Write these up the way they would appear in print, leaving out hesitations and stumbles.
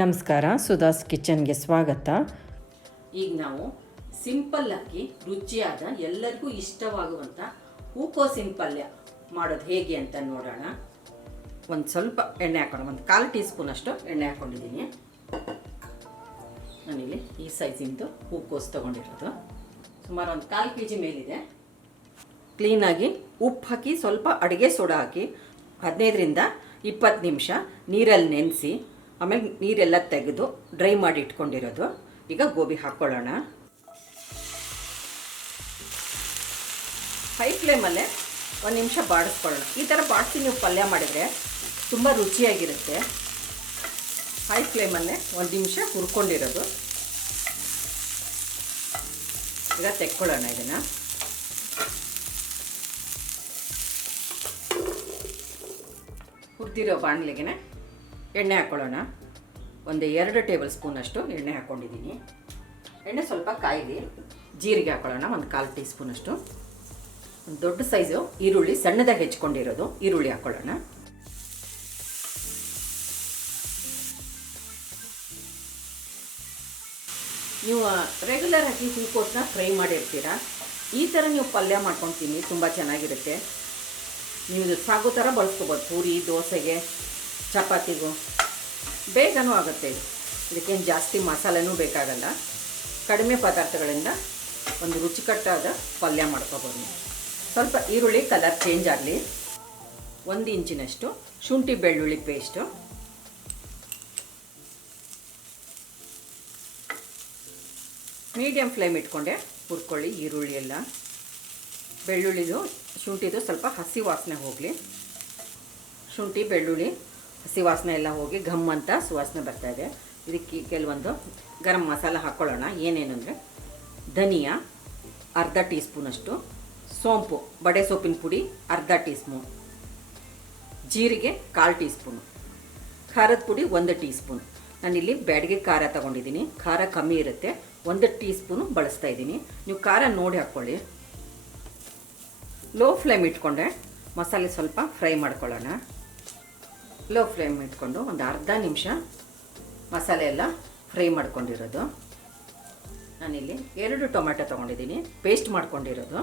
ನಮಸ್ಕಾರ, ಸುಧಾಸ್ ಕಿಚನ್ಗೆ ಸ್ವಾಗತ. ಈಗ ನಾವು ಸಿಂಪಲ್ ಆಗಿ ರುಚಿಯಾದ ಎಲ್ಲರಿಗೂ ಇಷ್ಟವಾಗುವಂಥ ಹೂಕೋಸಿನ ಪಲ್ಯ ಮಾಡೋದು ಹೇಗೆ ಅಂತ ನೋಡೋಣ. ಒಂದು ಸ್ವಲ್ಪ ಎಣ್ಣೆ ಹಾಕೋಣ. ಒಂದು 1/4 ಟೀ ಸ್ಪೂನ್ ಅಷ್ಟು ಎಣ್ಣೆ ಹಾಕ್ಕೊಂಡಿದ್ದೀನಿ. ನಾನಿಲ್ಲಿ ಈ ಸೈಜಿಂದು ಹೂಕೋಸು ತೊಗೊಂಡಿರೋದು ಸುಮಾರು ಒಂದು 1/4 kg ಮೇಲಿದೆ. ಕ್ಲೀನಾಗಿ ಉಪ್ಪು ಹಾಕಿ ಸ್ವಲ್ಪ ಅಡುಗೆ ಸೋಡಾ ಹಾಕಿ 15ರಿಂದ 20 ನಿಮಿಷ ನೀರಲ್ಲಿ ನೆನೆಸಿ ಆಮೇಲೆ ನೀರೆಲ್ಲ ತೆಗೆದು ಡ್ರೈ ಮಾಡಿ ಇಟ್ಕೊಂಡಿರೋದು. ಈಗ ಗೋಬಿ ಹಾಕ್ಕೊಳ್ಳೋಣ. ಹೈ ಫ್ಲೇಮಲ್ಲೇ 1 ನಿಮಿಷ ಬಾಡಿಸ್ಕೊಳ್ಳೋಣ. ಈ ಥರ ಬಾಡಿಸಿ ನೀವು ಪಲ್ಯ ಮಾಡಿದರೆ ತುಂಬ ರುಚಿಯಾಗಿರುತ್ತೆ. ಹೈ ಫ್ಲೇಮಲ್ಲೇ 1 ನಿಮಿಷ ಹುರ್ಕೊಂಡಿರೋದು. ಈಗ ತೆಕ್ಕೊಳ್ಳೋಣ. ಇದನ್ನು ಹುರಿದಿರೋ ಬಾಣಲೆಗೆ ಎಣ್ಣೆ ಹಾಕ್ಕೊಳ್ಳೋಣ. ಒಂದು 2 ಟೇಬಲ್ ಸ್ಪೂನ್ ಅಷ್ಟು ಎಣ್ಣೆ ಹಾಕ್ಕೊಂಡಿದ್ದೀನಿ. ಎಣ್ಣೆ ಸ್ವಲ್ಪ ಕಾಯಿಲಿ. ಜೀರಿಗೆ ಹಾಕ್ಕೊಳ್ಳೋಣ. ಒಂದು 1/4 ಟೀ ಸ್ಪೂನ್ ಅಷ್ಟು. ಒಂದು ದೊಡ್ಡ ಸೈಜು ಈರುಳ್ಳಿ ಸಣ್ಣದಾಗಿ ಹೆಚ್ಕೊಂಡಿರೋದು ಈರುಳ್ಳಿ ಹಾಕ್ಕೊಳ್ಳೋಣ. ನೀವು ರೆಗ್ಯುಲರ್ ಆಗಿ ಹೂಕೋಸನ್ನ ಫ್ರೈ ಮಾಡಿರ್ತೀರ. ಈ ಥರ ನೀವು ಪಲ್ಯ ಮಾಡ್ಕೊಂಡು ತಿನ್ನಿ, ತುಂಬ ಚೆನ್ನಾಗಿರುತ್ತೆ. ನೀವು ಸಾಗು ಥರ ಬಳಸ್ಕೋಬೋದು. ಪೂರಿ, ದೋಸೆಗೆ, ಚಪಾತಿಗೂ ಬೇಗನೂ ಆಗುತ್ತೆ. ಇದಕ್ಕೇನು ಜಾಸ್ತಿ ಮಸಾಲೆನೂ ಬೇಕಾಗಲ್ಲ. ಕಡಿಮೆ ಪದಾರ್ಥಗಳಿಂದ ಒಂದು ರುಚಿಕಟ್ಟಾದ ಪಲ್ಯ ಮಾಡ್ಕೋಬೋದು. ಸ್ವಲ್ಪ ಈರುಳ್ಳಿ ಕಲರ್ ಚೇಂಜ್ ಆಗಲಿ. 1 ಇಂಚಿನಷ್ಟು ಶುಂಠಿ ಬೆಳ್ಳುಳ್ಳಿ ಪೇಸ್ಟು, ಮೀಡಿಯಮ್ ಫ್ಲೇಮ್ ಇಟ್ಕೊಂಡೆ ಹುರ್ಕೊಳ್ಳಿ. ಈರುಳ್ಳಿ ಎಲ್ಲ, ಬೆಳ್ಳುಳ್ಳಿದು, ಶುಂಠಿದು ಸ್ವಲ್ಪ ಹಸಿ ವಾಸನೆ ಹೋಗಲಿ. ಶುಂಠಿ ಬೆಳ್ಳುಳ್ಳಿ ಹಸಿ ವಾಸನೆ ಎಲ್ಲ ಹೋಗಿ ಘಮ್ ಅಂತ ಸುವಾಸನೆ ಬರ್ತಾಯಿದೆ. ಇದಕ್ಕೆ ಕೆಲವೊಂದು ಗರಂ ಮಸಾಲ ಹಾಕ್ಕೊಳ್ಳೋಣ. ಏನೇನು ಅಂದರೆ ಧನಿಯಾ ಅರ್ಧ ಟೀ ಸ್ಪೂನಷ್ಟು, ಸೋಂಪು ಬಡೆ ಸೊಪ್ಪಿನ ಪುಡಿ ಅರ್ಧ ಟೀ ಸ್ಪೂನ್, ಜೀರಿಗೆ 1/4 ಟೀ ಸ್ಪೂನು, ಖಾರದ ಪುಡಿ 1 ಟೀ ಸ್ಪೂನ್. ನಾನಿಲ್ಲಿ ಬ್ಯಾಡಿಗೆ ಖಾರ ತೊಗೊಂಡಿದ್ದೀನಿ. ಖಾರ ಕಮ್ಮಿ ಇರುತ್ತೆ, 1 ಟೀ ಸ್ಪೂನು ಬಳಸ್ತಾ ಇದ್ದೀನಿ. ನೀವು ಖಾರ ನೋಡಿ ಹಾಕ್ಕೊಳ್ಳಿ. ಲೋ ಫ್ಲೇಮ್ ಇಟ್ಕೊಂಡೆ ಮಸಾಲೆ ಸ್ವಲ್ಪ ಫ್ರೈ ಮಾಡ್ಕೊಳ್ಳೋಣ. ಲೋ ಫ್ಲೇಮ್ ಇಟ್ಕೊಂಡು ಒಂದು ಅರ್ಧ ನಿಮಿಷ ಮಸಾಲೆ ಎಲ್ಲ ಫ್ರೈ ಮಾಡ್ಕೊಂಡಿರೋದು. ನಾನಿಲ್ಲಿ 2 ಟೊಮೆಟೊ ತೊಗೊಂಡಿದ್ದೀನಿ, ಪೇಸ್ಟ್ ಮಾಡ್ಕೊಂಡಿರೋದು.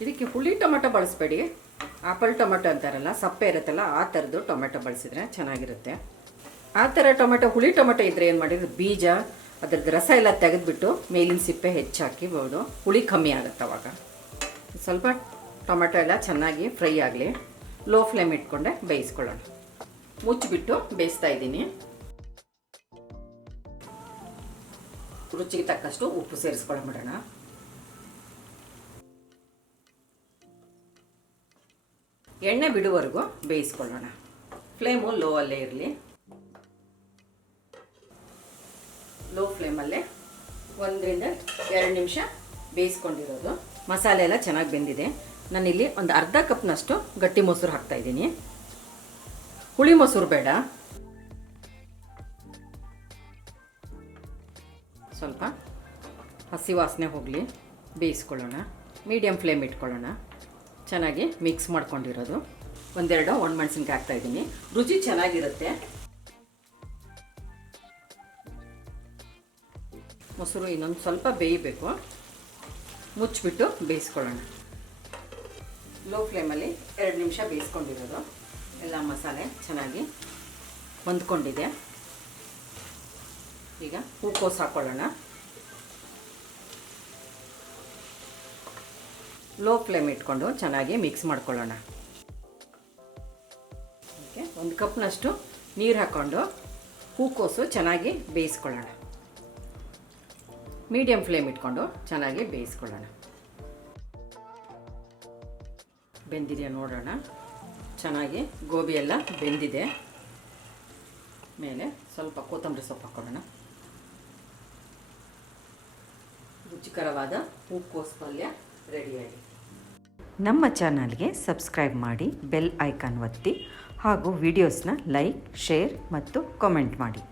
ಇದಕ್ಕೆ ಹುಳಿ ಟೊಮೆಟೊ ಬಳಸಬೇಡಿ. ಆಪಲ್ ಟೊಮೆಟೊ ಅಂತಾರಲ್ಲ, ಸಪ್ಪೆ ಇರುತ್ತಲ್ಲ, ಆ ಥರದ್ದು ಟೊಮೆಟೊ ಬಳಸಿದ್ರೆ ಚೆನ್ನಾಗಿರುತ್ತೆ. ಆ ಥರ ಟೊಮೆಟೊ, ಹುಳಿ ಟೊಮೆಟೊ ಇದ್ದರೆ ಏನು ಮಾಡಿದ್ರು ಬೀಜ ಅದ್ರದ್ದು ರಸ ಎಲ್ಲ ತೆಗೆದುಬಿಟ್ಟು ಮೇಲಿನ ಸಿಪ್ಪೆ ಹೆಚ್ಚಾಕಿಬೋದು. ಹುಳಿ ಕಮ್ಮಿ ಆಗುತ್ತೆ ಅವಾಗ. ಸ್ವಲ್ಪ ಟೊಮೆಟೊ ಎಲ್ಲ ಚೆನ್ನಾಗಿ ಫ್ರೈ ಆಗಲಿ. ಲೋ ಫ್ಲೇಮ್ ಇಟ್ಕೊಂಡೆ ಬೇಯಿಸ್ಕೊಳ್ಳೋಣ. ಮುಚ್ಚಿಬಿಟ್ಟು ಬೇಯಿಸ್ತಾ ಇದ್ದೀನಿ. ರುಚಿಗೆ ತಕ್ಕಷ್ಟು ಉಪ್ಪು ಸೇರಿಸ್ಕೊಳ್ಳೋಣ. ಎಣ್ಣೆ ಬಿಡುವವರೆಗೂ ಬೇಯಿಸ್ಕೊಳ್ಳೋಣ. ಫ್ಲೇಮು ಲೋ ಅಲ್ಲೇ ಇರಲಿ. ಲೋ ಫ್ಲೇಮಲ್ಲೇ 1ರಿಂದ 2 ನಿಮಿಷ ಬೇಯಿಸ್ಕೊಂಡಿರೋದು. ಮಸಾಲೆ ಎಲ್ಲ ಚೆನ್ನಾಗಿ ಬೆಂದಿದೆ. ನಾನಿಲ್ಲಿ ಒಂದು ಅರ್ಧ ಕಪ್ನಷ್ಟು ಗಟ್ಟಿ ಮೊಸರು ಹಾಕ್ತಾಯಿದ್ದೀನಿ. ಹುಳಿ ಮೊಸರು ಬೇಡ. ಸ್ವಲ್ಪ ಹಸಿ ವಾಸನೆ ಹೋಗಲಿ, ಬೇಯಿಸ್ಕೊಳ್ಳೋಣ. ಮೀಡಿಯಮ್ ಫ್ಲೇಮ್ ಇಟ್ಕೊಳ್ಳೋಣ. ಚೆನ್ನಾಗಿ ಮಿಕ್ಸ್ ಮಾಡ್ಕೊಂಡಿರೋದು. 1-2 ಒಣಮೆಣಸಿನ್ಕಾಯಿ ಹಾಕ್ತಾಯಿದ್ದೀನಿ. ರುಚಿ ಚೆನ್ನಾಗಿರುತ್ತೆ. ಮೊಸರು ಇನ್ನೊಂದು ಸ್ವಲ್ಪ ಬೇಯಬೇಕು. ಮುಚ್ಚಿಬಿಟ್ಟು ಬೇಯಿಸ್ಕೊಳ್ಳೋಣ. ಲೋ ಫ್ಲೇಮಲ್ಲಿ 2 ನಿಮಿಷ ಬೇಯಿಸ್ಕೊಂಡಿರೋದು. ಎಲ್ಲ ಮಸಾಲೆ ಚೆನ್ನಾಗಿ ಹೊಂದ್ಕೊಂಡಿದೆ. ಈಗ ಹೂಕೋಸು ಹಾಕ್ಕೊಳ್ಳೋಣ. ಲೋ ಫ್ಲೇಮ್ ಇಟ್ಕೊಂಡು ಚೆನ್ನಾಗಿ ಮಿಕ್ಸ್ ಮಾಡ್ಕೊಳ್ಳೋಣ. ಓಕೆ, 1 ಕಪ್ನಷ್ಟು ನೀರು ಹಾಕ್ಕೊಂಡು ಹೂಕೋಸು ಚೆನ್ನಾಗಿ ಬೇಯಿಸ್ಕೊಳ್ಳೋಣ. ಮೀಡಿಯಮ್ ಫ್ಲೇಮ್ ಇಟ್ಕೊಂಡು ಚೆನ್ನಾಗಿ ಬೇಯಿಸ್ಕೊಳ್ಳೋಣ. ಬೆಂದಿದೆಯಾ ನೋಡೋಣ. ಚೆನ್ನಾಗಿ ಗೋಬಿ ಎಲ್ಲ ಬೆಂದಿದೆ. ಮೇಲೆ ಸ್ವಲ್ಪ ಕೊತ್ತಂಬರಿ ಸೊಪ್ಪು ಹಾಕ್ಕೊಳ್ಳೋಣ. ರುಚಿಕರವಾದ ಹೂಕೋಸು ಪಲ್ಯ ರೆಡಿಯಾಗಿ. ನಮ್ಮ ಚಾನಲ್ಗೆ ಸಬ್ಸ್ಕ್ರೈಬ್ ಮಾಡಿ, ಬೆಲ್ ಐಕಾನ್ ಒತ್ತಿ ಹಾಗೂ ವಿಡಿಯೋಸ್ನ ಲೈಕ್, ಶೇರ್ ಮತ್ತು ಕಾಮೆಂಟ್ ಮಾಡಿ.